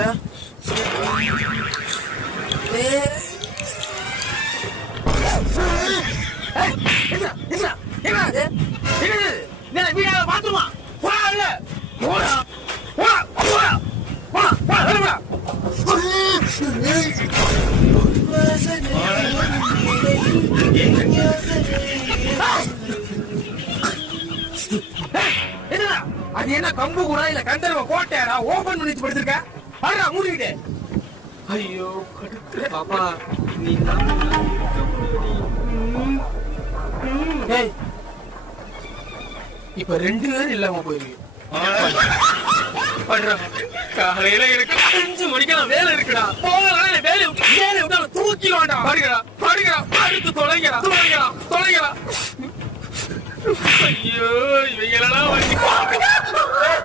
பாருங்க. வீடாக பாத்துமா போடா போடா போடா போடா. என்னடா அது என்ன கம்பு கூட இல்ல கந்தர்வ கோட்டையாடா ஓபன் பண்ணி படுத்திருக்க? பாருடா மூடிக்கிட்டே. ஐயோ கடுக்குற பாப்பா நீ இப்ப 2 பேரும் இல்லாம போயிருக்கு. காலையில எனக்கு 5 மணிக்கு வேலை இருக்குடா. வேலை விட்டு தூக்கிடுவான்டா. படுத்து தொலைங்கடா. ஐயோ இவங்களெல்லாம்